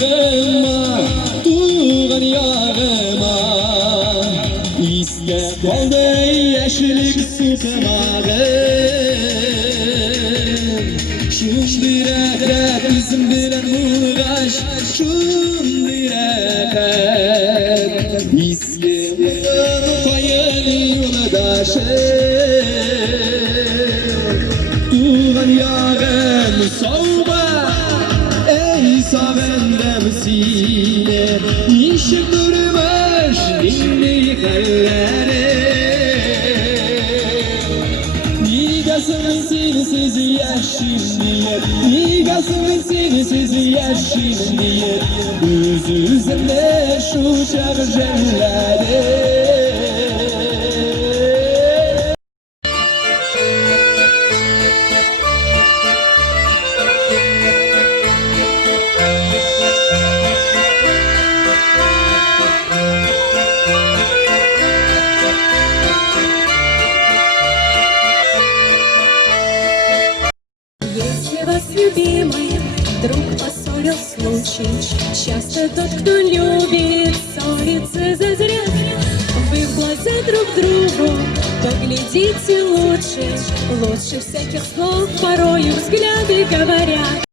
yağıma, tuğan yağıma. İste kaldı yeşillik sutamağım. Şundir eket bizim bilen bulgaş, şundir eket. İskemden kayın yoldaşı. Tuğan yağım savba, ey savendem sine. İşim durmuş dinli kalleri. Nigasın sensiz yaşım diye, nigasın sensiz yaşım diye. Üz üzerinde şu çarşafları. Если вас, любимый, вдруг поссорил случай, часто тот, кто любит, ссорится зазря. Вы в глаза друг другу поглядите лучше, лучше всяких слов порою взгляды говорят.